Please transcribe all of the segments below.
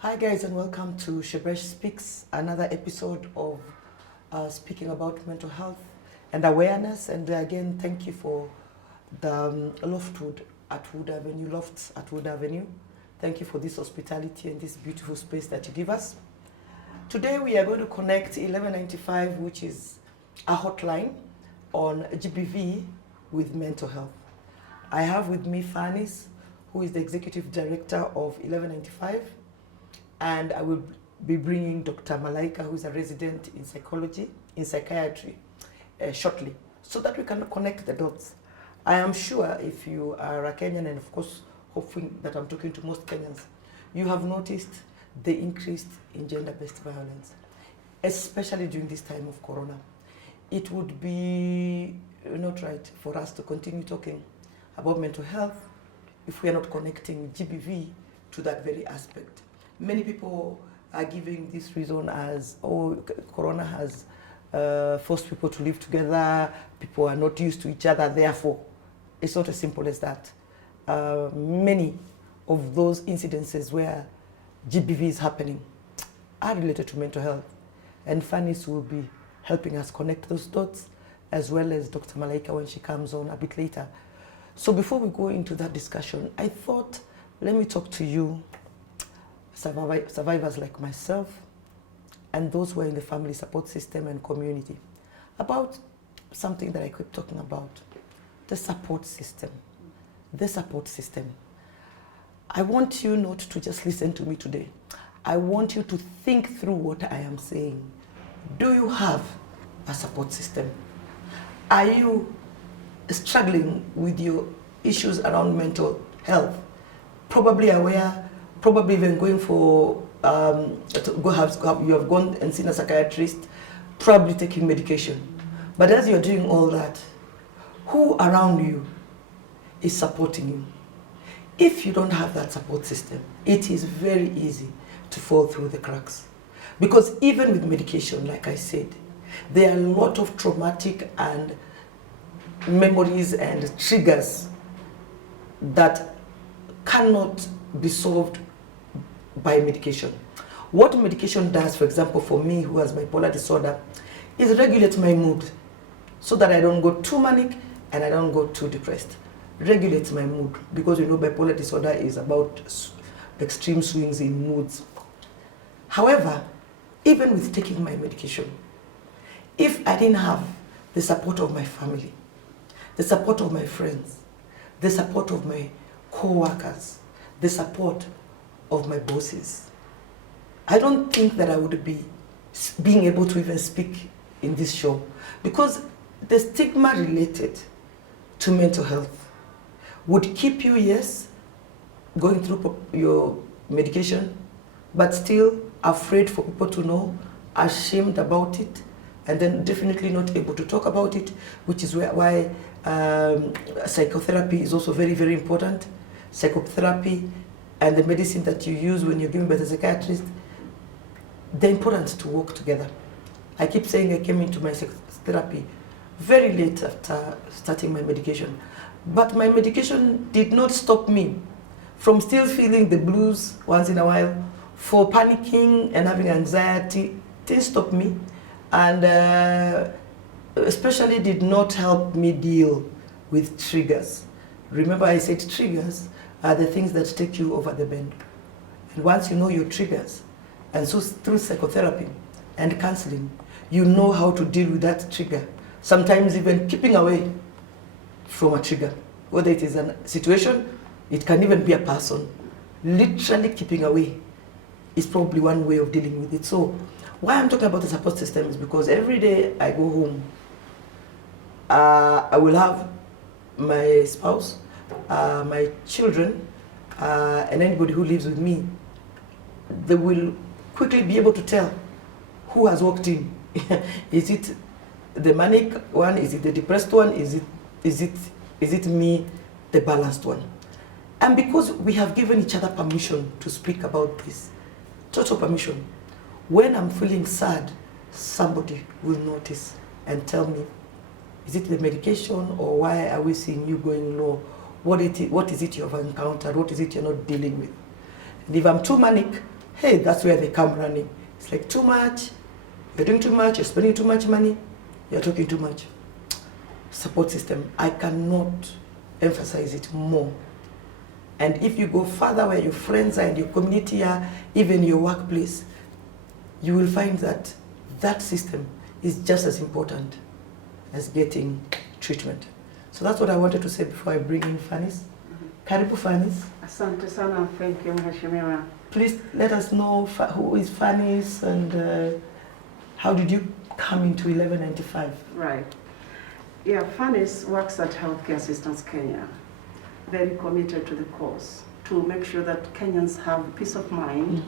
Hi guys and welcome to Shebesh Speaks, another episode of speaking about mental health and awareness. And again, thank you for the Lofts at Wood Avenue. Thank you for this hospitality and this beautiful space that you give us. Today we are going to connect 1195, which is a hotline on GBV with mental health. I have with me Fanis, who is the Executive Director of 1195, and I will be bringing Dr. Malaika, who is a resident in psychiatry, shortly, so that we can connect the dots. I am sure if you are a Kenyan, and of course, hoping that I'm talking to most Kenyans, you have noticed the increase in gender-based violence, especially during this time of Corona. It would be not right for us to continue talking about mental health if we are not connecting GBV to that very aspect. Many people are giving this reason as, oh, Corona has forced people to live together, people are not used to each other, therefore. It's not as simple as that. Many of those incidences where GBV is happening are related to mental health. And Fanis will be helping us connect those dots, as well as Dr. Malaika when she comes on a bit later. So before we go into that discussion, I thought, let me talk to you, survivors like myself, and those who are in the family support system and community, about something that I keep talking about, the support system. The support system. I want you not to just listen to me today. I want you to think through what I am saying. Do you have a support system? Are you struggling with your issues around mental health? Probably aware, probably even going for, you have gone and seen a psychiatrist, probably taking medication. But as you're doing all that, who around you is supporting you? If you don't have that support system, it is very easy to fall through the cracks. Because even with medication, like I said, there are a lot of traumatic and memories and triggers that cannot be solved by medication. What medication does, for example, for me who has bipolar disorder, is regulate my mood so that I don't go too manic and I don't go too depressed. Regulates my mood, because bipolar disorder is about extreme swings in moods. However, even with taking my medication, if I didn't have the support of my family, the support of my friends, the support of my co-workers, the support of my bosses, I don't think that I would be being able to even speak in this show, because the stigma related to mental health would keep you, yes, going through your medication, but still afraid for people to know, ashamed about it, and then definitely not able to talk about it, which is why psychotherapy is also very, very important. Psychotherapy and the medicine that you use when you're given by the psychiatrist, they're important to work together. I keep saying I came into my psychotherapy very late after starting my medication. But my medication did not stop me from still feeling the blues once in a while, for panicking and having anxiety. It didn't stop me, and especially did not help me deal with triggers. Remember, I said triggers are the things that take you over the bend. And once you know your triggers, and so through psychotherapy and counseling, you know how to deal with that trigger. Sometimes even keeping away from a trigger, whether it is a situation, it can even be a person. Literally keeping away is probably one way of dealing with it. So why I'm talking about the support system is because every day I go home, I will have my spouse, my children, and anybody who lives with me. They will quickly be able to tell who has walked in. Is it the manic one? Is it the depressed one? Is it me, the balanced one? And because we have given each other permission to speak about this, total permission, when I'm feeling sad, somebody will notice and tell me, is it the medication, or why are we seeing you going low? What is it you have encountered? What is it you're not dealing with? And if I'm too manic, hey, that's where they come running. It's like too much, you're doing too much, you're spending too much money, you're talking too much. Support system, I cannot emphasize it more. And if you go further where your friends are and your community are, even your workplace, you will find that that system is just as important as getting treatment. So that's what I wanted to say before I bring in Fannis. Karibu Fannis. Asante sana, thank you, Mheshimiwa. Please let us know who is Fannis and how did you come into 1195? Right. Yeah, Fannis works at Healthcare Assistance Kenya. Very committed to the cause to make sure that Kenyans have peace of mind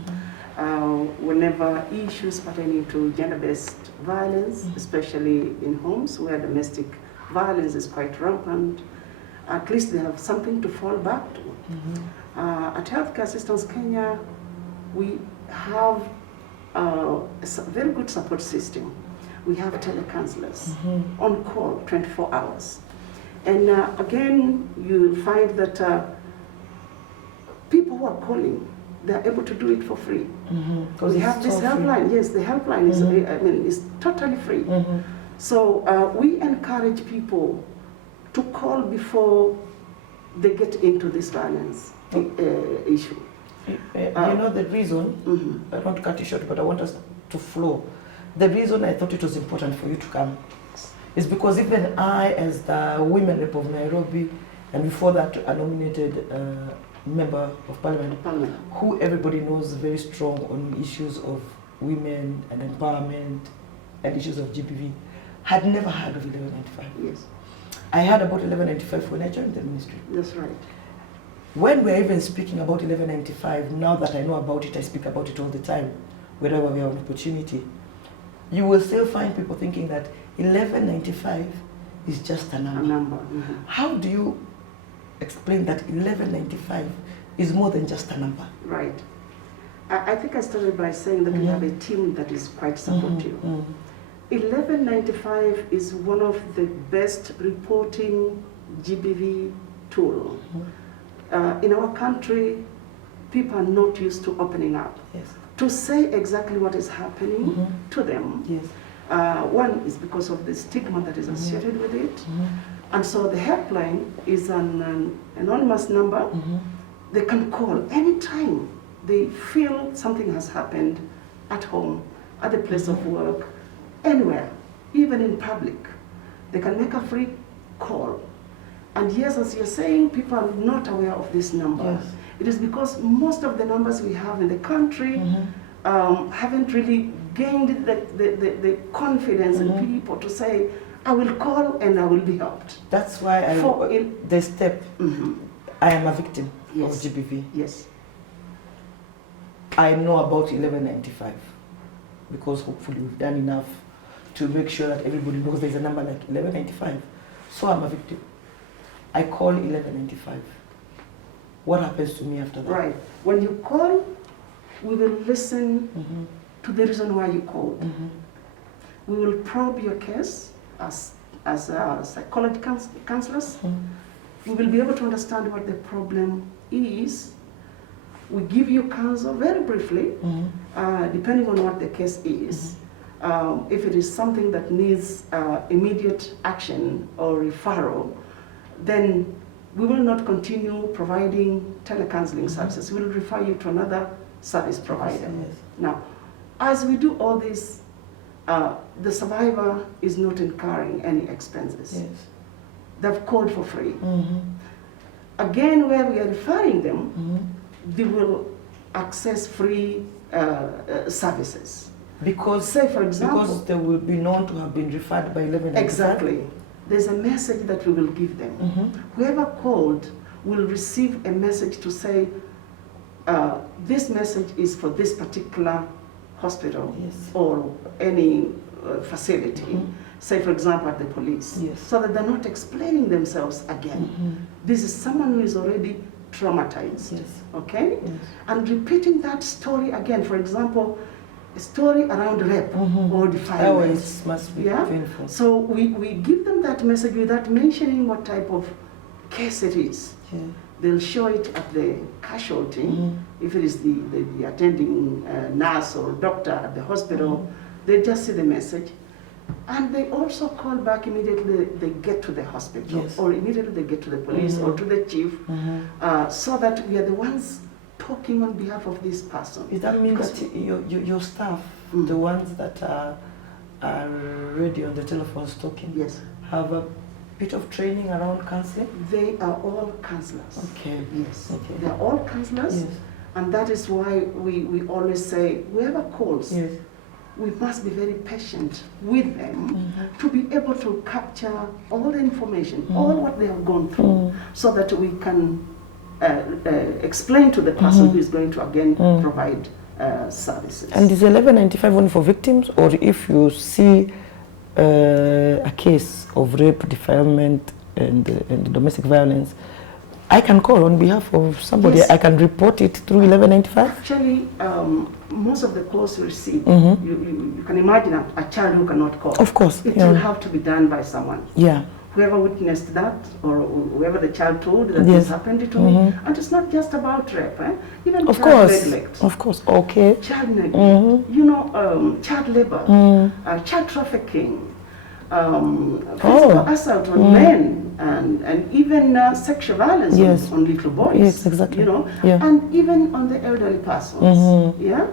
whenever issues pertaining to gender-based violence, especially in homes where domestic violence is quite rampant, at least they have something to fall back to. At Healthcare Assistance Kenya, we have a very good support system. We have telecounselors on call 24 hours. And again, you'll find that people who are calling, they're able to do it for free. Because we have this helpline. Yes, the helpline is, is totally free. So we encourage people to call before they get into this violence issue. You know the reason, I don't want to cut you short, but I want us to flow. The reason I thought it was important for you to come is because even I, as the women rep of Nairobi, and before that a nominated member of parliament, who everybody knows very strong on issues of women and empowerment and issues of GBV, had never heard of 1195. Yes. I heard about 1195 when I joined the ministry. That's right. When we're even speaking about 1195, now that I know about it, I speak about it all the time, wherever we have an opportunity. You will still find people thinking that 1195 is just a number. How do you explain that 1195 is more than just a number? Right. I think I started by saying that we have a team that is quite supportive. 1195 is one of the best reporting GBV tool. In our country, people are not used to opening up. Yes. To say exactly what is happening to them. Yes. One is because of the stigma that is associated with it. And so the helpline is an anonymous number. They can call anytime they feel something has happened at home, at the place of work, anywhere, even in public. They can make a free call. And yes, as you're saying, people are not aware of this number. Yes. It is because most of the numbers we have in the country haven't really gained the confidence in people to say, I will call and I will be helped. That's why the step, I am a victim of GBV. Yes. I know about 1195 because hopefully we've done enough to make sure that everybody knows there's a number like 1195. So I'm a victim. I call 1195. What happens to me after that? Right. When you call, we will listen to the reason why you called. We will probe your case as psychology counselors. We will be able to understand what the problem is. We give you counsel very briefly, depending on what the case is. If it is something that needs immediate action or referral, then we will not continue providing telecounseling services. We will refer you to another service provider. Yes. Now, as we do all this, the survivor is not incurring any expenses. Yes. They've called for free. Again, where we are referring them, they will access free services. Because, say for example, because they will be known to have been referred by 1195. Exactly. There's a message that we will give them. Whoever called will receive a message to say, this message is for this particular hospital or any facility. Say, for example, at the police. So that they're not explaining themselves again. This is someone who is already traumatized. Okay? And repeating that story again, for example, a story around rape or defilement. It must be painful. So we give them that message without mentioning what type of case it is. they'll show it at the casualty. If it is the attending nurse or doctor at the hospital, they just see the message. And they also call back immediately they get to the hospital, Yes. or immediately they get to the police or to the chief, so that we are the ones talking on behalf of this person. Does that mean that your staff, the ones that are already on the telephones talking, Yes. have a bit of training around counseling? They are all counselors. Okay. Yes. Okay. They are all counselors. Yes. And that is why we always say, whoever calls, Yes. we must be very patient with them to be able to capture all the information, all what they have gone through, so that we can explain to the person who is going to again provide services. And is 1195 only for victims, or if you see a case of rape, defilement, and domestic violence, I can call on behalf of somebody. Yes. I can report it through 1195? Actually, most of the calls you receive, you can imagine a child who cannot call. Of course. It yeah. will have to be done by someone. Yeah. Whoever witnessed that, or whoever the child told that Yes. this happened to me. And it's not just about rape, even Of child course. neglect. Of course. Okay. Child neglect, you know, child labor, child trafficking, physical assault on men, and even sexual violence Yes. on little boys. Yes, exactly. You know, Yeah. and even on the elderly persons. Yeah.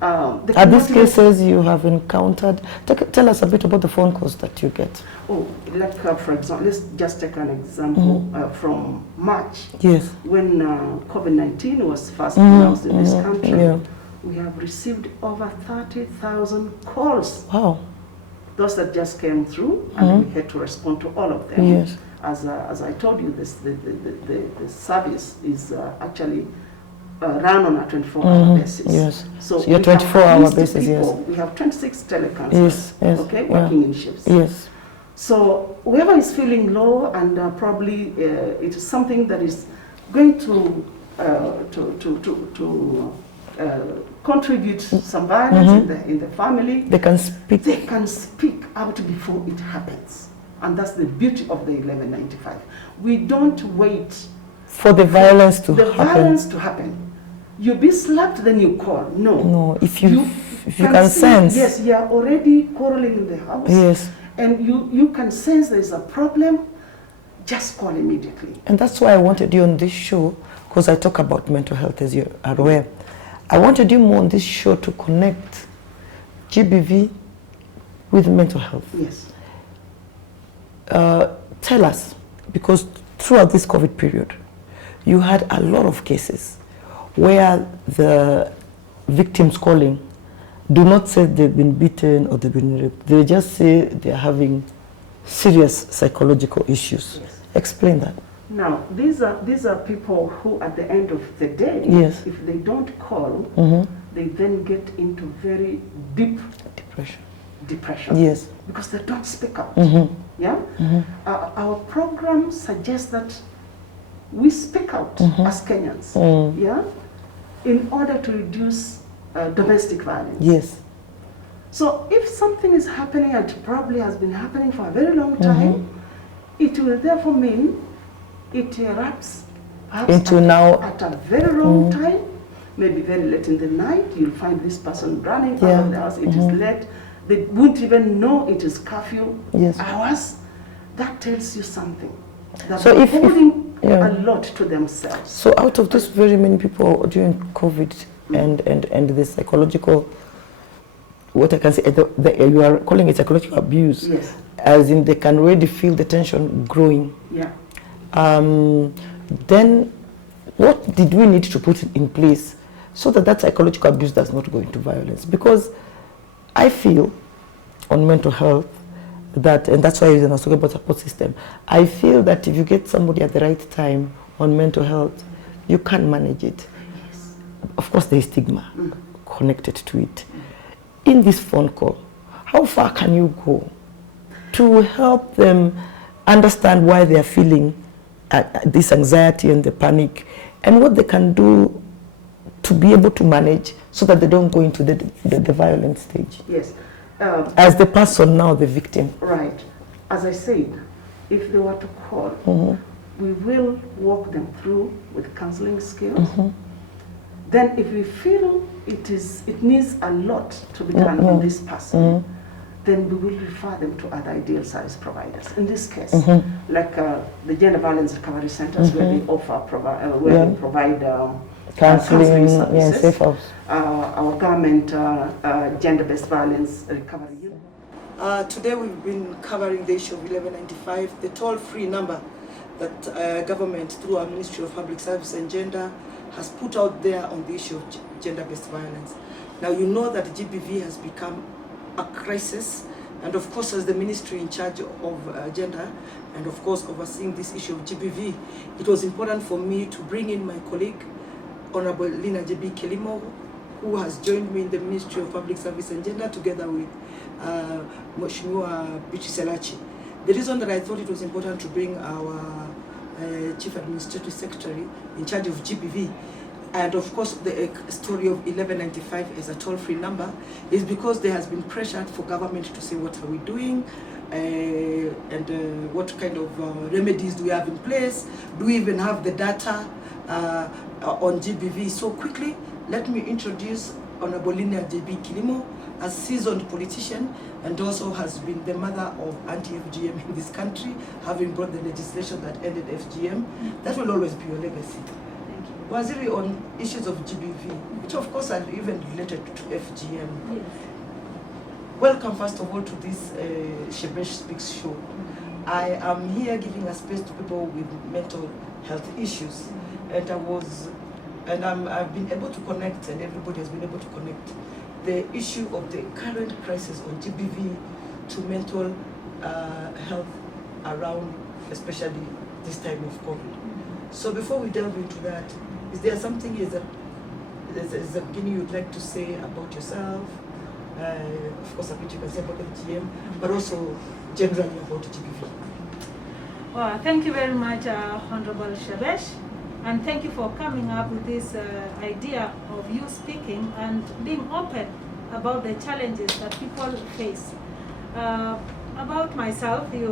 They Are these cannot even- cases you have encountered? Tell us a bit about the phone calls that you get. Oh, like for example, let's just take an example from March. Yes. When COVID-19 was first announced in this country, Yeah. we have received over 30,000 calls. Wow. Those that just came through, and we had to respond to all of them. Yes. As I told you, the service is actually run on a 24-hour basis. Yes. So we your have 24-hour at least basis, yes. people- We have 26 telecounselors, Yes, yes, okay, yeah. working in shifts. Yes. So whoever is feeling low and probably it is something that is going to contribute some violence in the family, They can speak. they can speak out before it happens. And that's the beauty of the 1195. We don't wait For the violence to the happen. violence to happen. You be slapped, then you call. No. No, if you can see- sense. Yes, you are already quarreling in the house. Yes. And you can sense there's a problem, just call immediately. And that's why I wanted you on this show, because I talk about mental health, as you are aware. I wanted you more on this show to connect GBV with mental health. Yes. Tell us, because throughout this COVID period, you had a lot of cases where the victims calling do not say they've been beaten or they've been raped. They just say they're having serious psychological issues. Yes. Explain that. Now, these are people who, at the end of the day, Yes. if they don't call, they then get into very deep depression. Yes. Because they don't speak out. Yeah? Our program suggests that we speak out as Kenyans, yeah, in order to reduce domestic violence. Yes. So if something is happening and probably has been happening for a very long time, it will therefore mean it erupts perhaps Into now. at a very wrong time, maybe very late in the night. You'll find this person running out Yeah. of the house. It is late. They won't even know it is curfew Yes. hours. That tells you something. That So they're if- holding yeah. a lot to themselves. So out of those very many people during COVID and the psychological, what I can say, you are calling it psychological abuse, Yes. as in they can already feel the tension growing. Yeah. Then what did we need to put in place so that that psychological abuse does not go into violence? Because I feel on mental health that, and that's why I was talking about support system, I feel that if you get somebody at the right time on mental health, you can manage it. Yes. Of course, there is stigma connected to it. In this phone call, how far can you go to help them understand why they are feeling this anxiety and the panic, and what they can do to be able to manage so that they don't go into the violent stage? Yes. As the person now, the victim. Right. As I said, if they were to call, we will walk them through with counseling skills. Then if we feel it needs a lot to be done on this person, then we will refer them to other ideal service providers. In this case, like the gender violence recovery centers, where they offer they provide counseling services. Safe house. Our government gender-based violence recovery unit. Today we've been covering the issue of 1195, the toll-free number that government through our Ministry of Public Service and Gender has put out there on the issue of gender-based violence. Now you know that GBV has become a crisis, and of course as the ministry in charge of gender and of course overseeing this issue of GBV, it was important for me to bring in my colleague Honorable Lina J.B. Kilimo, who has joined me in the Ministry of Public Service and Gender together with Mheshimiwa Bichi Selachi. The reason that I thought it was important to bring our Chief Administrative Secretary in charge of GBV, and of course the story of 1195 as a toll-free number, is because there has been pressure for government to say what are we doing, and what kind of remedies do we have in place, do we even have the data on GBV. So quickly, let me introduce Honorable Lina J.B. Kilimo, a seasoned politician, and also has been the mother of anti-FGM in this country, having brought the legislation that ended FGM. That will always be your legacy. Waziri, on issues of GBV, which of course are even related to FGM. Yes. Welcome first of all to this Shebesh Speaks show. I am here giving a space to people with mental health issues, and I've been able to connect, and everybody has been able to connect the issue of the current crisis on GBV to mental health around, especially this time of COVID. So before we delve into that, is there something as a beginning you'd like to say about yourself? Of course, a bit you can say about FGM, but also generally about GBV. Well, thank you very much, Honorable Shebesh, and thank you for coming up with this idea of you speaking and being open about the challenges that people face. About myself, you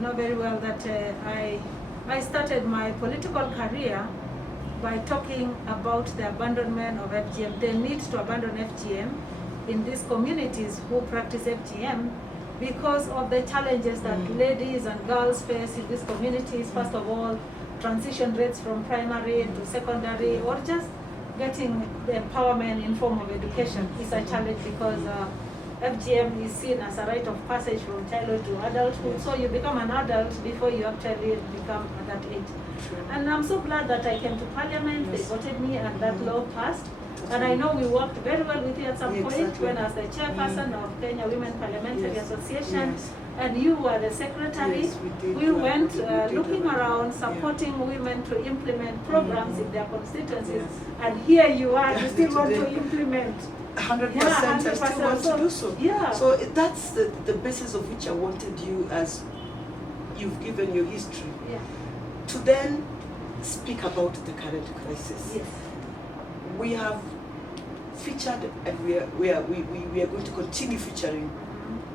know very well that I started my political career by talking about the abandonment of FGM, the need to abandon FGM in these communities who practice FGM because of the challenges that ladies and girls face in these communities. First of all, transition rates from primary to secondary, or just getting the empowerment in form of education is a challenge because FGM is seen as a rite of passage from childhood to adulthood, so you become an adult before you actually become at that age. And I'm so glad that I came to Parliament, they voted me, and that law passed. And I know we worked very well with you at some point when I was the chairperson of Kenya Women Parliamentary Association, and you were the secretary. Yes, we went looking around, supporting women to implement programs in their constituencies, and here you are, you still want to implement. 100%, Yeah, I still want to do so. Yeah. So that's the basis of which I wanted you, as you've given your history, to then speak about the current crisis. Yes. We have featured, and we are going to continue featuring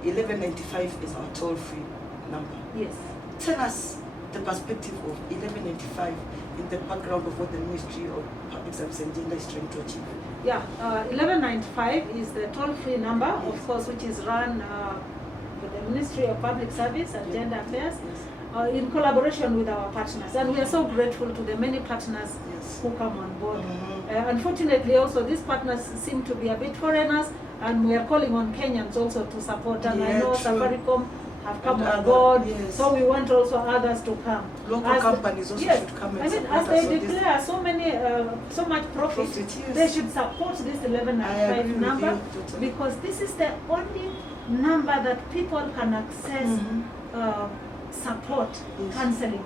1195 is our toll-free number. Yes. Tell us the perspective of 1195 in the background of what the Ministry of Public Service and Gender is trying to achieve. Yeah, 1195 is the toll-free number, of course, which is run by the Ministry of Public Service and Gender Affairs in collaboration with our partners. And we are so grateful to the many partners who come on board. Unfortunately, also, these partners seem to be a bit foreigners, and we are calling on Kenyans also to support. And I know Safaricom have come on board, so we want also others to come. Local companies also should come and support as they declare so much profit, they should support this 1195 number, because this is the only number that people can access support, counseling.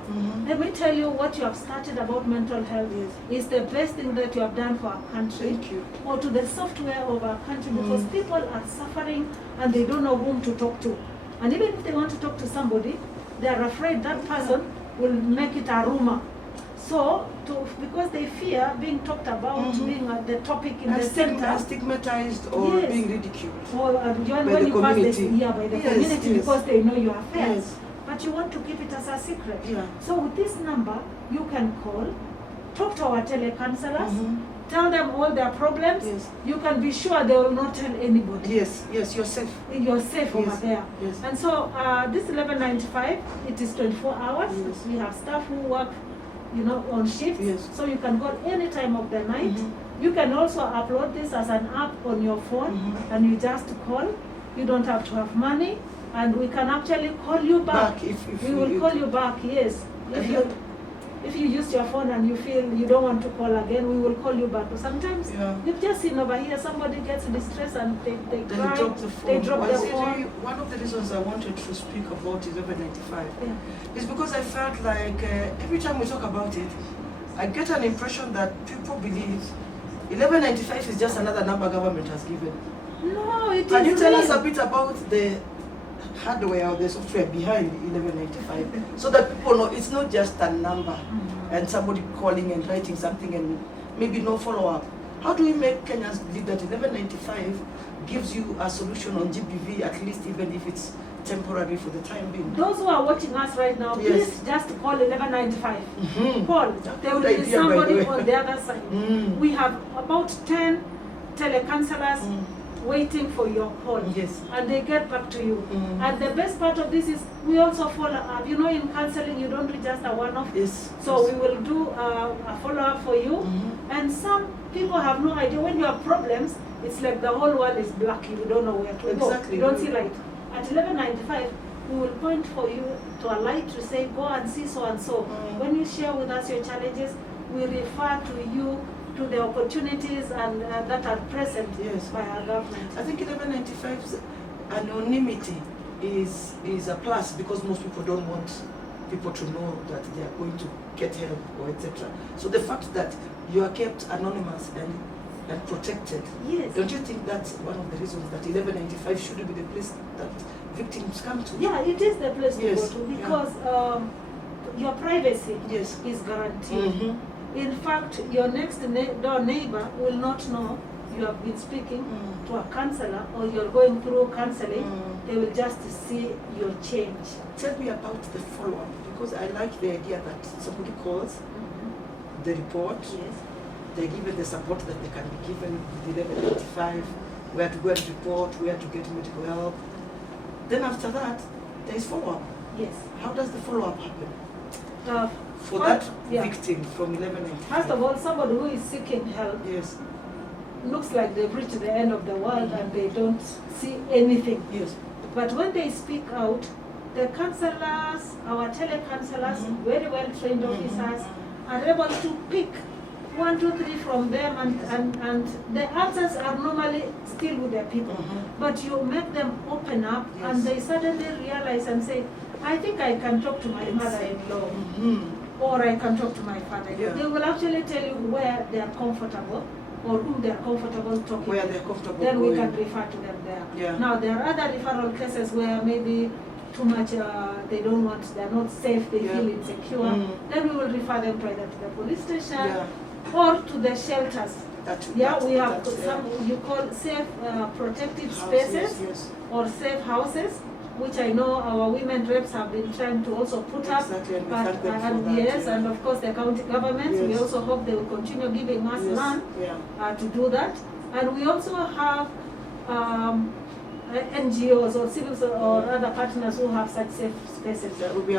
Let me tell you what you have started about mental health is the best thing that you have done for our country. Thank you. Or to the software of our country, because people are suffering and they don't know whom to talk to. And even if they want to talk to somebody, they are afraid that person will make it a rumor. So, because they fear being talked about, being the topic in the center, stigmatized or being ridiculed or by the community. By the community, because they know your affairs. But but you want to keep it as a secret. Yeah. So with this number, you can call, talk to our telecounselors, Mhm. tell them all their problems. Yes. You can be sure they will not tell anybody. Yes, yes, you're safe. You're safe over Yes, there. yes. And so this 1195, it is 24 hours. Yes. We have staff who work, on shifts. Yes. So you can call any time of the night. Mhm. You can also upload this as an app on your phone, Mhm. and you just call. You don't have to have money, and we can actually call you back. If We will call you back, yes. If you use your phone and you feel you don't want to call again, we will call you back. But sometimes Yeah. we've just seen over here somebody gets distressed and they Then cry, you drop the phone. they drop Well, their see, phone. one of the reasons I wanted to speak about 1195 Yeah. is because I felt like every time we talk about it, I get an impression that people believe 1195 is just another number government has given. No, it is Can you tell us real. a bit about the hardware or the software behind 1195 so that people know it's not just a number and somebody calling and writing something and maybe no follow-up? How do we make Kenyans believe that 1195 gives you a solution on GBV, at least even if it's temporary for the time being? Those who are watching us right now, Yes. please just call 1195. Mhm. Call. That's There a will good be idea, by somebody the way. on the other side. Mm. We have about 10 telecounselors waiting for your call. Yes. And they get back to you. Mm. And the best part of this is we also follow up. In counseling, you don't do just a one-off. Yes. So we will do a follow-up for you. Mhm. And some people have no idea. When you have problems, it's like the whole world is black. You don't know where to Exactly. go. You don't see light. At 1195, we will point for you to a light to say, go and see so and so. Mm. When you share with us your challenges, we refer to you to the opportunities and that are present Yes. by our government. I think 1195's anonymity is a plus because most people don't want people to know that they are going to get help or etc. So the fact that you are kept anonymous and protected, Yes. don't you think that's one of the reasons that 1195 should be the place that victims come to? Yeah, it is the place Yes, to go to yeah. because your privacy Yes. is guaranteed. Mhm. In fact, your next door neighbor will not know you have been speaking Mm. to a counselor or you're going through counseling. Mm. They will just see your change. Tell me about the follow-up because I like the idea that somebody calls, the report, Yes. they're given the support that they can be given with 1195, where to go and report, where to get medical help. Then after that, there is follow-up. Yes. How does the follow-up happen for First- that yeah. victim from 1195? First of all, somebody who is seeking help Yes, looks like they've reached the end of the world and they don't see anything. yes. But when they speak out, the counselors, our telecounselors, Mhm. very well trained officers, are able to pick 1, 2, 3 from them, and the answers are normally still with the people. Mhm. But you make them open up, and Yes. they suddenly realize and say, I think I can talk to my mother-in-law, Mhm. or I can talk to my father-in-law. Yeah. They will actually tell you where they are comfortable, or who they are comfortable talking Where to. they're comfortable Then we going. can refer to them there. Yeah. Now there are other referral cases where maybe too much they don't want, they're not safe, they Yeah. feel insecure. Mm. Then we will refer them to either to the police station Yeah. or to the shelters. Yeah, we have some you call safe protective spaces Yes, or safe houses, which I know our women reps have been trying to also put up. Exactly, and we But, thank them for and that, yes, yeah. and of course the county governments, we Yes. also hope they will continue giving us yes. land Yeah. to do that. And we also have NGOs or civil or other partners who have such safe spaces. Yeah, we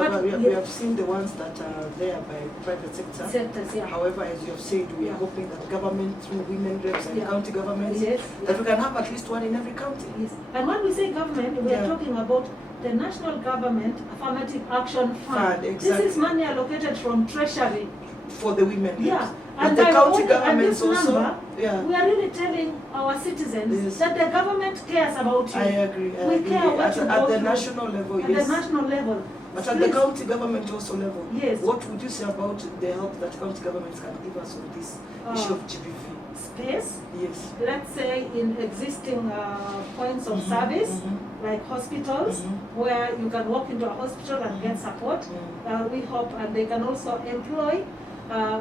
have seen the ones that are there by private sector. Sectors, yeah. However, as you have said, we are Yeah. hoping that government through women reps and Yeah. county governments, Yes, that we can have at least one in every county. yes. And when we say government, we Yeah. are talking about the National Government Affirmative Action Fund. This exactly. is money allocated from Treasury. For the women reps. Yeah. And And the by county holding- and governments this also. number, Yeah. We are really telling our citizens Yes. that the government cares about you. I agree. I We agree. care what you At go the through. national level, At yes. the national level. But at the Please. county government also level, Yes. what would you say about the help that county governments can give us on this issue of GBV? Space, Yes. let's say in existing points of Mhm, service, mhm. like hospitals, Mhm. where you can walk into a hospital and get support. We hope, and they can also employ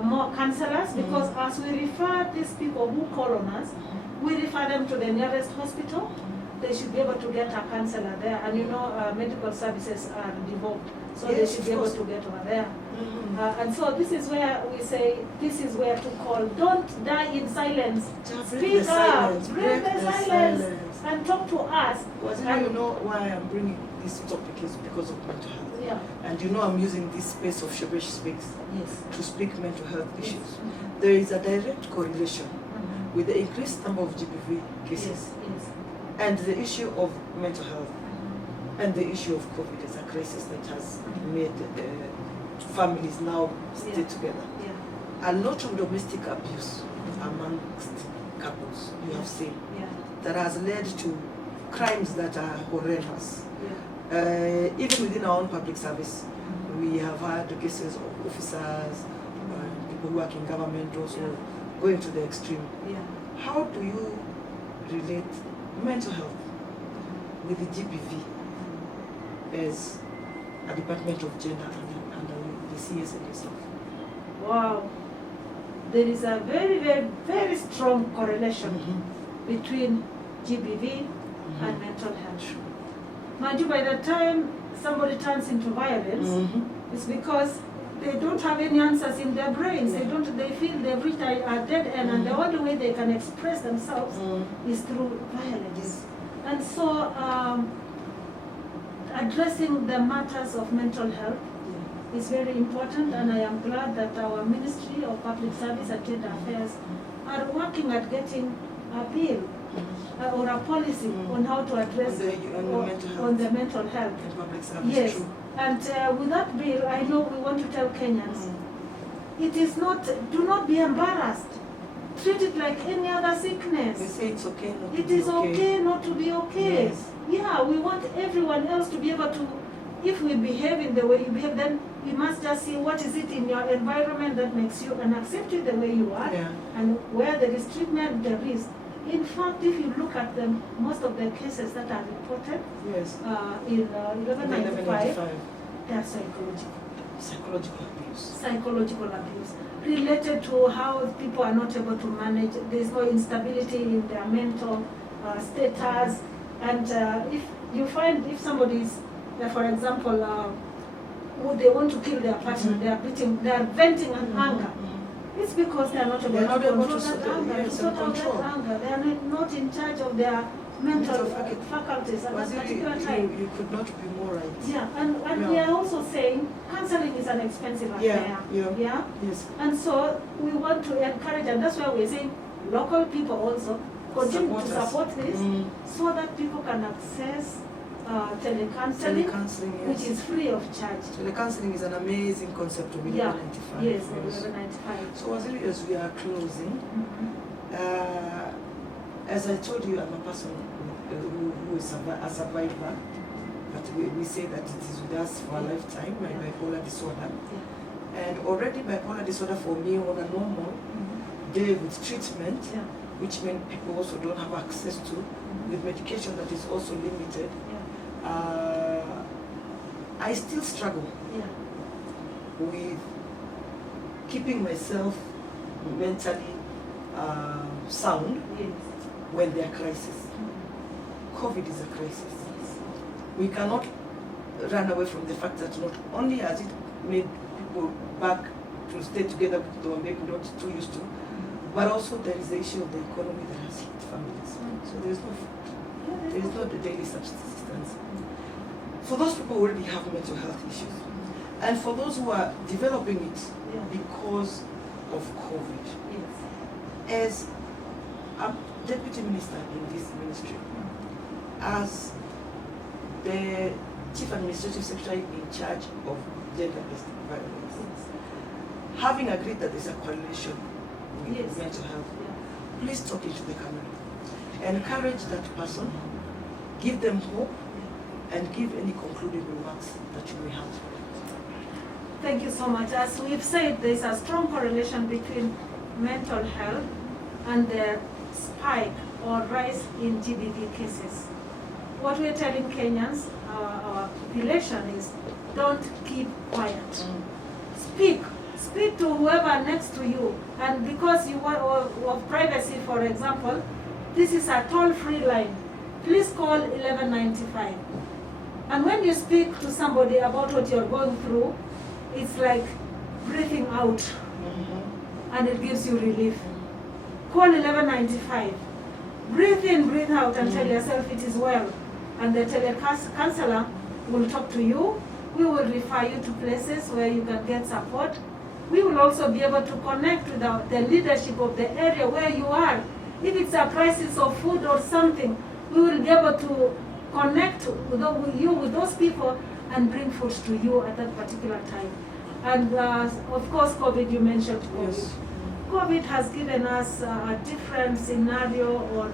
more counselors, because as we refer these people who call on us, we refer them to the nearest hospital, they should be able to get a counselor there. And you know, medical services are devolved, so Yes, they should of be able course. to get over there. Mhm. And so this is where we say, this is where to call. Don't die in silence. Just Speak break the up, silence, break the silence, and talk to us. Waziri, you know why I'm bringing this topic is because of mental health. Yeah. And you know I'm using this space of Shebesh Speaks Yes. to speak mental health issues. Mhm. There is a direct correlation Mhm. with the increased number of GBV cases Yes. Yes. and the issue of mental health Mhm. and the issue of COVID as a crisis that has made families now stay Yeah. together. Yeah. A lot of domestic abuse amongst couples you have seen Yeah. that has led to crimes that are horrendous. Yeah. Even within our own public service, we have had cases of officers, people who work in government also going to the extreme. Yeah. How do you relate mental health with the GBV as a department of gender and the CS and yourself? Wow. There is a very, very, very strong correlation between GBV and mental health. Mind you, by the time somebody turns into violence, it's because they don't have any answers in their brains. Yeah. They feel they've reached a dead end, and the only way they can express themselves is through violence. And so, addressing the matters of mental health is very important, and I am glad that our Ministry of Public Service and Gender Affairs are working at getting a bill or a policy on how to address On the mental health. on the mental health. In public service, Yes, true. and with that bill, I know we want to tell Kenyans, it is not, do not be embarrassed. Treat it like any other They sickness. say it's okay not to It be is okay not to be okay. Yes. Yeah, we want everyone else to be able to, if we behave in the way you behave, then we must just see what is it in your environment that makes you and accept you the way you are. Yeah. And where there is treatment, there is. In fact, if you look at them, most of the cases that are reported Yes. in 1195, 1195. they are psychological. Psychological abuse. Psychological abuse related to how people are not able to manage. There's no instability in their mental status, and if you find if somebody is, for example, they want to kill their partner, they are beating, they are venting an anger. It's because they are not able They are not to able control to that sort of- anger, yes, to sort and out control. that anger. They are not in charge of their mental Mental faculties at that Waziri, particular time. you could not be more right. Yeah, and we Yeah. are also saying counseling is an expensive affair. Yeah. Yes. And so we want to encourage, and that's why we're saying local people also continue to Support us. support this Mm. so that people can access telecounseling, Telecounseling, which yes. is free of charge. Telecounseling is an amazing concept of Yeah. 1195. Yes, Yes. 1195. So Waziri, as we are closing, as I told you, I'm a person who is a survivor, but we say that it is with us for a lifetime, my bipolar disorder. And already bipolar disorder for me on a normal day with treatment, Yeah. which many people also don't have access to, with medication that is also limited, I still struggle Yeah. with keeping myself mentally sound Yes. when there are crises. COVID is a crisis. We cannot run away from the fact that not only has it made people back to stay together, which they were maybe not too used to, but also there is the issue of the economy that has hit families. So there is no food. There is no daily subsistence. For those people who already have mental health issues, and for those who are developing it Yeah. because of COVID, Yes. as a deputy minister in this ministry, as the chief administrative secretary in charge of gender-based violence, having agreed that there's a correlation with Yes. mental health, Yeah. please talk into the camera. Encourage that person, give them hope, and give any concluding remarks that you may have. Thank you so much. As we've said, there's a strong correlation between mental health and the spike or rise in GBV cases. What we're telling Kenyans, our population, is don't keep quiet. Speak. Speak to whoever next to you. And because you want of privacy, for example, this is a toll-free line. please call 1195. And when you speak to somebody about what you're going through, it's like breathing out, and it gives you relief. Call 1195. Breathe in, breathe out, and tell yourself it is well. And the counselor will talk to you. We will refer you to places where you can get support. We will also be able to connect with the leadership of the area where you are. If it's a crisis of food or something, we will be able to connect with you with those people and bring food to you at that particular time. And of course, COVID, you mentioned COVID. Yes. COVID has given us a different scenario on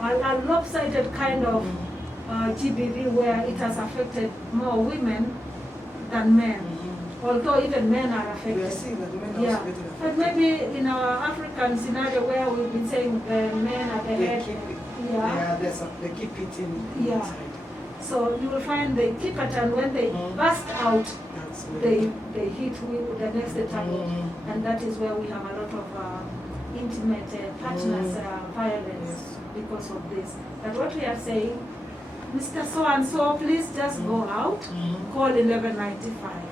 a lopsided kind of GBV where it has affected more women than men. Although even men are affected. We are seeing that men are Yeah, also getting affected. but maybe in our African scenario where we've been saying the men are the They head. keep it. Yeah. They keep it in Yeah. inside. So you will find they keep it, and when they burst out, That's they hit with the next target, Mhm. and that is where we have a lot of intimate partners violence Yes. because of this. But what we are saying, Mr. So and so, please just go out, call 1195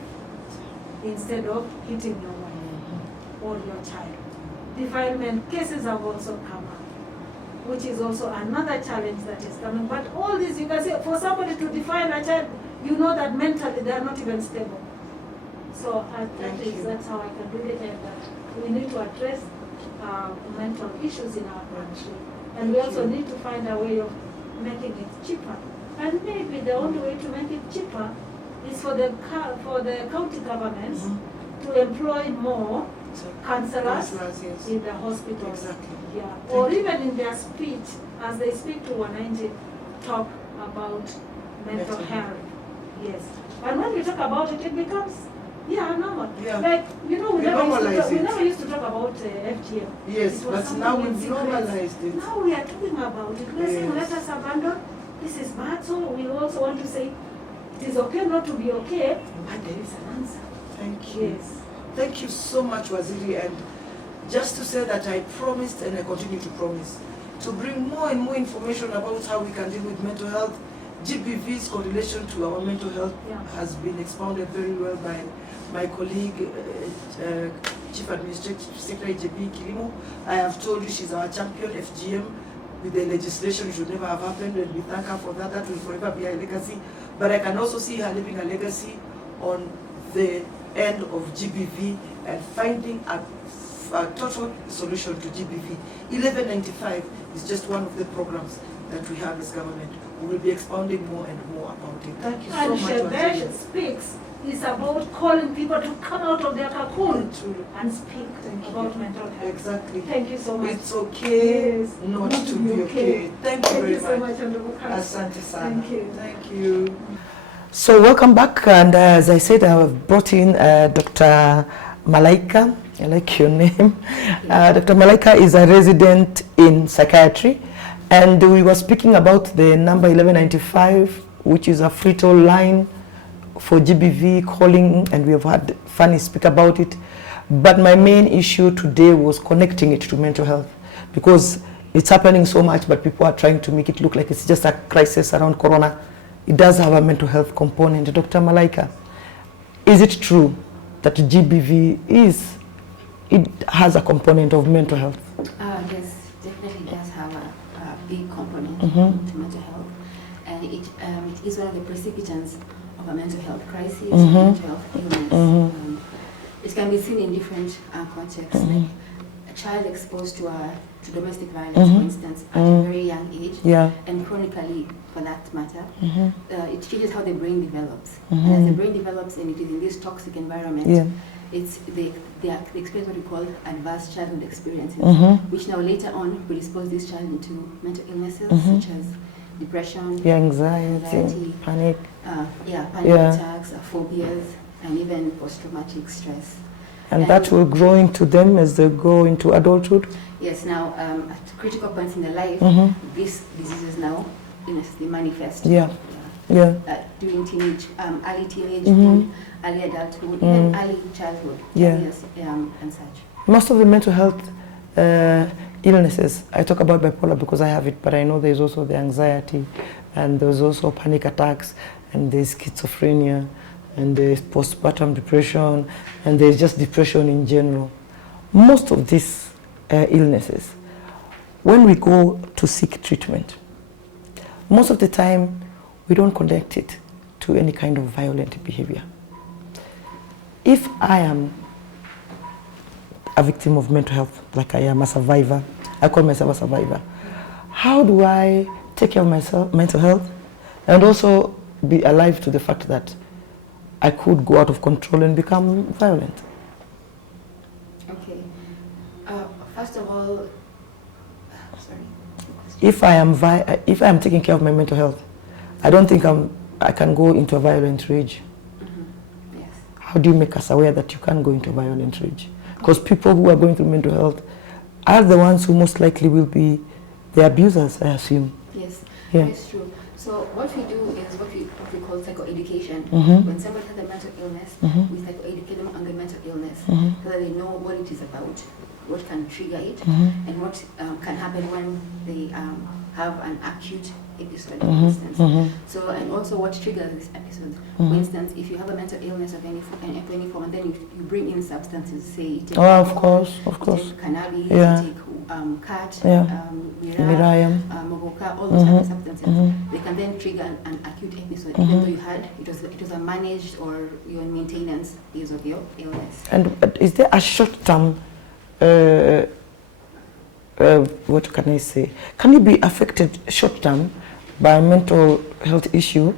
instead of hitting your wife or your child. Defilement cases have also come up, which is also another challenge that is coming. But all this, you can say, for somebody to define a child, you know that mentally they are not even stable. So that's how I can really add that we need to address mental issues in our country. And we also need to find a way of making it cheaper. And maybe the only way to make it cheaper is for the county governments to employ more counselors yes. in the hospitals. Exactly. Yeah. Or even in their speech, as they speak to Wananchi, talk about mental health. Yes. And when we talk about it, it becomes normal. Yeah. Like, we normalize it. never used to talk about FGM. Yes, It was but something now in we've secret. normalized it. Now we are talking about it. We're saying, Yes. let us abandon. This is bad. So we also want to say, it is okay not to be okay, but there is an answer. Thank you. Yes. Thank you so much, Waziri. And just to say that I promised and I continue to promise to bring more and more information about how we can deal with mental health. GBV's correlation to our mental health has been expounded very well by my colleague, Chief Administrative Secretary JB Kilimo. I have told you she's our champion. FGM with the legislation should never have happened, and we thank her for that. That will forever be her legacy. But I can also see her leaving a legacy on the end of GBV and finding a total solution to GBV. 1195 is just one of the programs that we have as government. We will be expounding more and more about it. Thank you so And much, Shebesh Waziri. Speaks is about calling people to come out of their cocoon Truly. and speak about mental health. Exactly. Thank you so much. It's okay Yes. not to be okay. Thank you Thank very you so much. much, Honorable Council. Asante sana. Thank you. Thank you. So welcome back, and as I said, I have brought in Dr. Malaika. I like your name. Dr. Malaika is a resident in psychiatry, and we were speaking about the number 1195, which is a free-toll line for GBV calling, and we have had Fanny speak about it. But my main issue today was connecting it to mental health, because it's happening so much, but people are trying to make it look like it's just a crisis around Corona. It does have a mental health component. Dr. Malaika, is it true that GBV has a component of mental health? Yes, definitely does have a big component to mental health, and it is one of the precipitants of a mental health crisis, mental health illness. It can be seen in different contexts, like a child exposed to domestic violence, for instance, at a very young age, and chronically, for that matter, it changes how the brain develops. And as the brain develops and it is in this toxic environment, they experience what we call adverse childhood experiences, which now later on predispose this child into mental illnesses such as depression, anxiety, panic. Panic attacks, phobias, and even post-traumatic stress. And that will grow into them as they go into adulthood? Yes, now at critical points in their life, these diseases now they manifest. During teenage, early teenage, early adulthood, even early childhood, and such. Most of the mental health illnesses. I talk about bipolar because I have it, but I know there's also the anxiety, and there's also panic attacks, and there's schizophrenia, and there's postpartum depression, and there's just depression in general. Most of these illnesses, when we go to seek treatment, most of the time we don't connect it to any kind of violent behavior. If I am a victim of mental health, like I am a survivor, I call myself a survivor, how do I take care of myself, mental health, and also be alive to the fact that I could go out of control and become violent? Okay. First of all, sorry. If I am taking care of my mental health, I don't think I can go into a violent rage. Mm-hmm. Yes. How do you make us aware that you can't go into a violent rage? Because people who are going through mental health are the ones who most likely will be the abusers, I assume. Yes, Yeah. that's true. So what we do is what we call psychoeducation. Mhm. When somebody has a mental illness, Mhm. we psychoeducate them on the mental illness Mhm. so that they know what it is about, what can trigger it, Mhm. and what can happen when they have an acute episode, for Mhm. instance. Mhm. So, and also what triggers this episode. Mhm. For instance, if you have a mental illness of any form, and then you bring in substances, say you take Oh, of alcohol, course, of you course. take cannabis, Yeah. you take cat, Yeah. Miriam. mogoka, all those type of Mhm. substances, Mhm. they can then trigger an acute episode, Mhm. even though it was a managed or your maintenance phase of your illness. And is there a short-term, what can I say? Can you be affected short-term by a mental health issue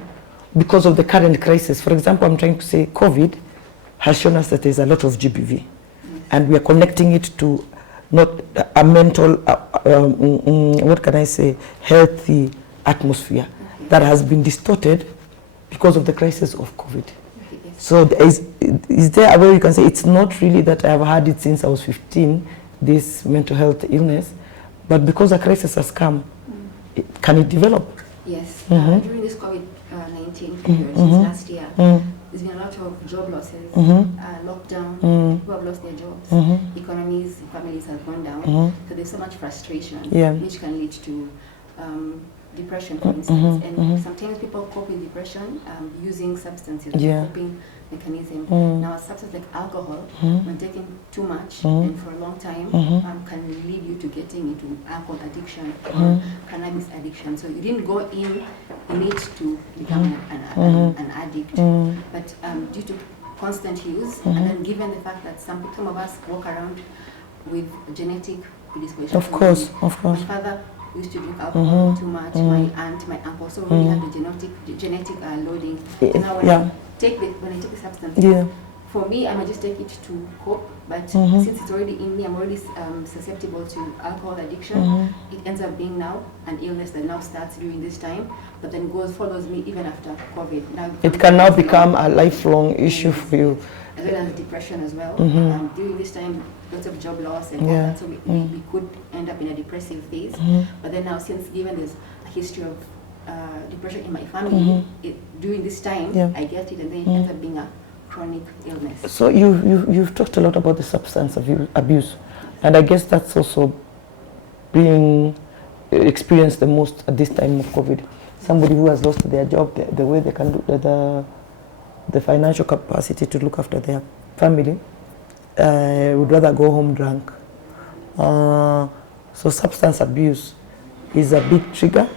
because of the current crisis? For example, I'm trying to say COVID has shown us that there's a lot of GBV, Yes. and we are connecting it to not a mental, what can I say, healthy atmosphere that has been distorted because of the crisis of COVID. Okay, yes. So is there a way you can say it's not really that I have had it since I was 15, this mental health illness, but because a crisis has come, can it develop? Yes, Mhm. during this COVID-19 period, Mhm. since last year, Mm. there's been a lot of job losses, Mhm. Lockdown, Mm. people have lost their jobs, Mhm. economies, families have gone down, Mhm. so there's so much frustration, Yeah. which can lead to depression, for instance, Mhm. and Mhm. sometimes people cope with depression using substances, Yeah. coping mechanism. Mm. Now, a substance like alcohol, Mhm. when taken too much Mhm. and for a long time, Mhm. can lead you to getting into alcohol addiction or Mhm. cannabis addiction. So you didn't go in it to become Mhm. an addict, Mm. but due to constant use, Mhm. and then given the fact that some of us walk around with genetic predisposition. Of course, of My course. father used to drink alcohol Mhm. too much, Mhm. my aunt, my uncle, so really Mhm. had the genetic loading. Yeah. So now when Yeah. I take the substance, Yeah. for me, I might just take it to cope, but Mhm. since it's already in me, I'm already susceptible to alcohol addiction. Mhm. It ends up being now an illness that now starts during this time, but then follows me even after COVID. Now It can now become a lifelong issue for you. as well as depression as well. Mhm. During this time, lots of job loss and all Yeah. that, so we could end up in a depressive phase. Mhm. But then now, since given there's a history of depression in my family, during this time, Yeah. I get it, and then it ends up being a chronic illness. So you've talked a lot about the substance abuse, and I guess that's also being experienced the most at this time of COVID. Somebody who has lost their job, the way they can do the financial capacity to look after their family, would rather go home drunk. So substance abuse is a big trigger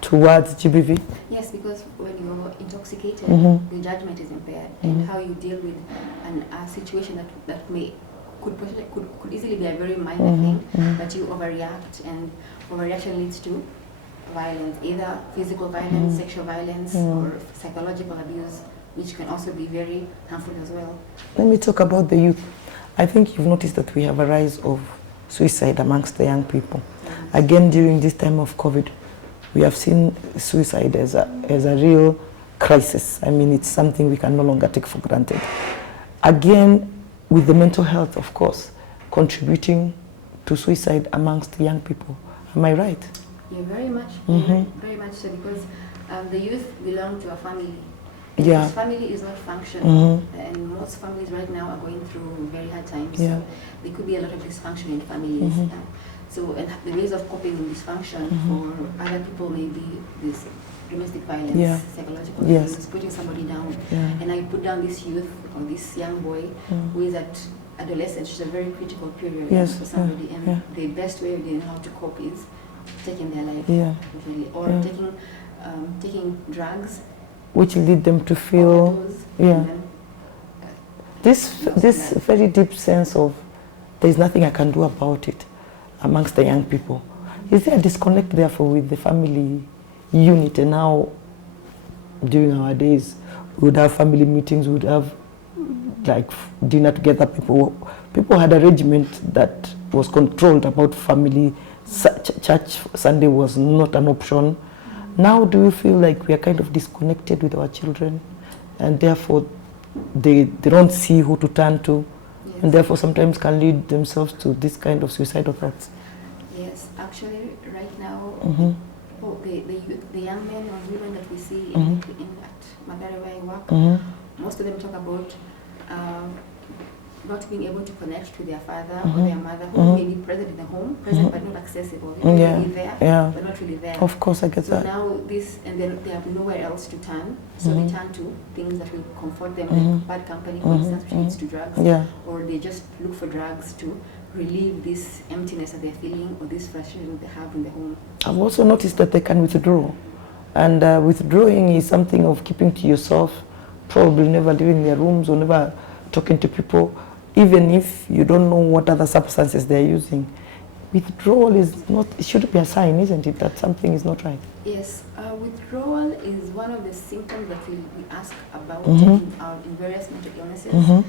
towards GBV. Yes, because when you're intoxicated, Mhm. your judgment is impaired, and how you deal with a situation that could easily be a very minor thing, but you overreact, and overreaction leads to violence, either physical violence, sexual violence, or psychological abuse, which can also be very harmful as well. Let me talk about the youth. I think you've noticed that we have a rise of suicide amongst the young people. Again, during this time of COVID, we have seen suicide as a real crisis. I mean, it's something we can no longer take for granted. Again, with the mental health, of course, contributing to suicide amongst young people. Am I right? Yeah, very much, Mhm. very much so, because the youth belong to a family. Yeah. This family is not functional, Mhm. and most families right now are going through very hard times. Yeah. So there could be a lot of dysfunction in families. Mhm. So, and the ways of coping in dysfunction for other people may be this domestic violence, psychological abuse, putting somebody down. And I put down this youth or this young boy who is at adolescence, which is a very critical period for somebody. And the best way of getting how to cope is taking their life, usually, or taking drugs, which lead them to feel this very deep sense of there's nothing I can do about it amongst the young people. Is there a disconnect therefore with the family unit? And now during our days we would have family meetings, we would have like dinner together. People had a regiment that was controlled about family. Church Sunday was not an option. Now do you feel like we are kind of disconnected with our children, and therefore they don't see who to turn to, and therefore sometimes can lead themselves to this kind of suicidal thoughts? Yes, actually right now the young men or women that we see at Mathare where I work, most of them talk about not being able to connect to their father or their mother, who may be present in the home, present but not accessible. They're really there, but not really there. Of course, I get that. So now and then they have nowhere else to turn, so they turn to things that will comfort them, like bad company, for instance, which leads to drugs, or they just look for drugs to relieve this emptiness that they're feeling or this frustration they have in the home. I've also noticed that they can withdraw, and withdrawing is something of keeping to yourself, probably never leaving their rooms or never talking to people, even if you don't know what other substances they're using. Withdrawal is not, it should be a sign, isn't it, that something is not right? Yes, withdrawal is one of the symptoms that we ask about in various mental illnesses,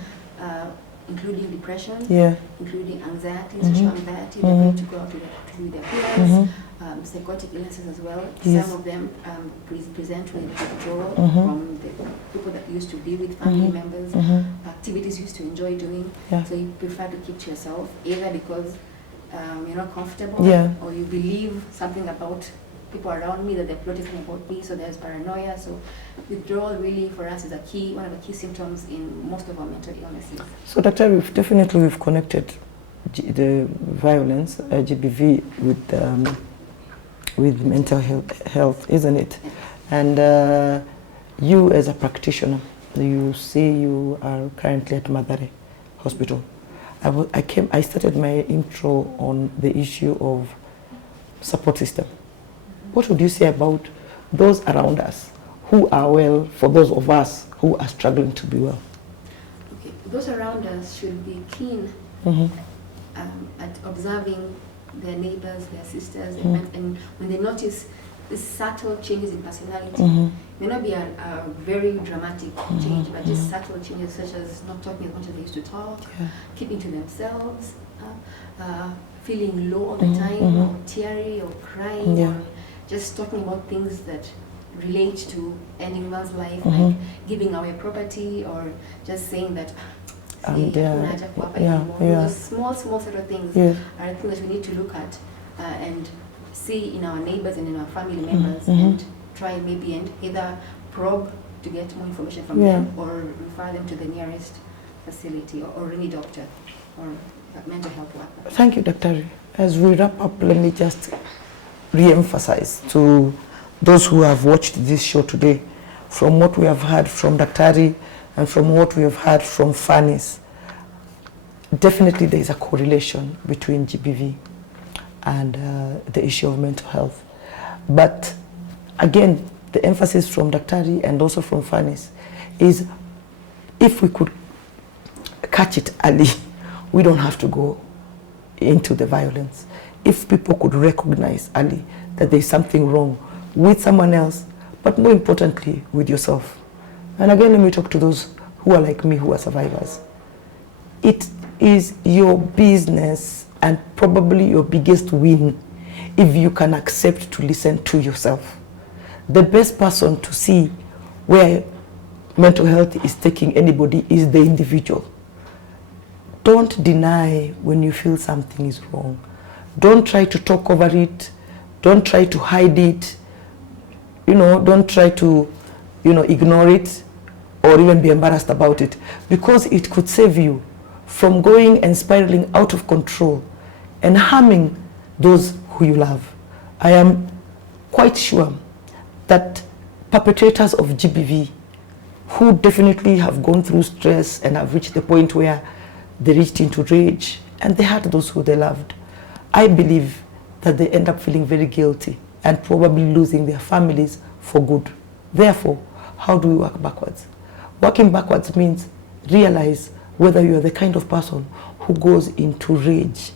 including depression, including anxiety, social anxiety, they're going to go out to with their peers, psychotic illnesses as well. Some of them present with withdrawal from the people that used to be with family members, activities you used to enjoy doing, so you prefer to keep to yourself, either because you're not comfortable or you believe something about people around me that they're plotting about me, so there's paranoia. So withdrawal really for us is one of the key symptoms in most of our mental illnesses. So Dr. We've connected the violence, GBV, with mental health, isn't it? And you as a practitioner, you say you are currently at Mathare Hospital. I started my intro on the issue of support system. What would you say about those around us who are well, for those of us who are struggling to be well? Okay, those around us should be keen at observing their neighbors, their sisters, and when they notice these subtle changes in personality, may not be a very dramatic change, but just subtle changes such as not talking as much as they used to talk, keeping to themselves, feeling low all the time, or teary or crying, or just talking about things that relate to ending one's life, like giving away property, or just saying that those small sort of things are things that we need to look at and see in our neighbors and in our family members, and try maybe and either probe to get more information from them, or refer them to the nearest facility or any doctor or mental health worker. Thank you, Dr. As we wrap up, let me just re-emphasize to those who have watched this show today, from what we have heard from Dr. and from what we have heard from Fanny's, definitely there is a correlation between GBV and the issue of mental health. But again, the emphasis from Dr. and also from Fanny's is if we could catch it early, we don't have to go into the violence. If people could recognize early that there's something wrong with someone else, but more importantly, with yourself. And again, let me talk to those who are like me, who are survivors. It is your business and probably your biggest win if you can accept to listen to yourself. The best person to see where mental health is taking anybody is the individual. Don't deny when you feel something is wrong. Don't try to talk over it. Don't try to hide it. Don't try to, ignore it or even be embarrassed about it, because it could save you from going and spiraling out of control and harming those who you love. I am quite sure that perpetrators of GBV who definitely have gone through stress and have reached the point where they reached into rage and they hurt those who they loved, I believe that they end up feeling very guilty and probably losing their families for good. Therefore, how do we work backwards? Working backwards means realize whether you are the kind of person who goes into rage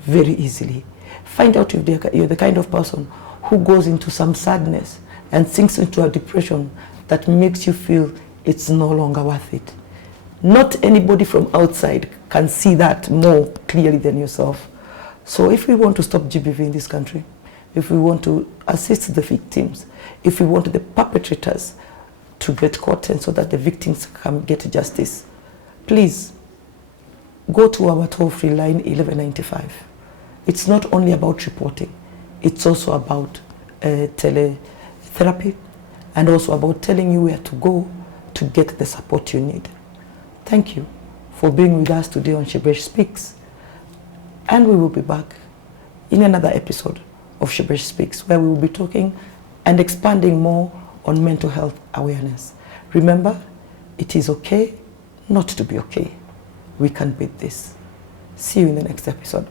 very easily. Find out if you're the kind of person who goes into some sadness and sinks into a depression that makes you feel it's no longer worth it. Not anybody from outside can see that more clearly than yourself. So if we want to stop GBV in this country, if we want to assist the victims, if we want the perpetrators to get caught and so that the victims can get justice, please go to our toll-free line 1195. It's not only about reporting, it's also about teletherapy and also about telling you where to go to get the support you need. Thank you for being with us today on Shebesh Speaks, and we will be back in another episode of Shebesh Speaks where we will be talking and expanding more on mental health awareness. Remember, it is okay not to be okay. We can beat this. See you in the next episode.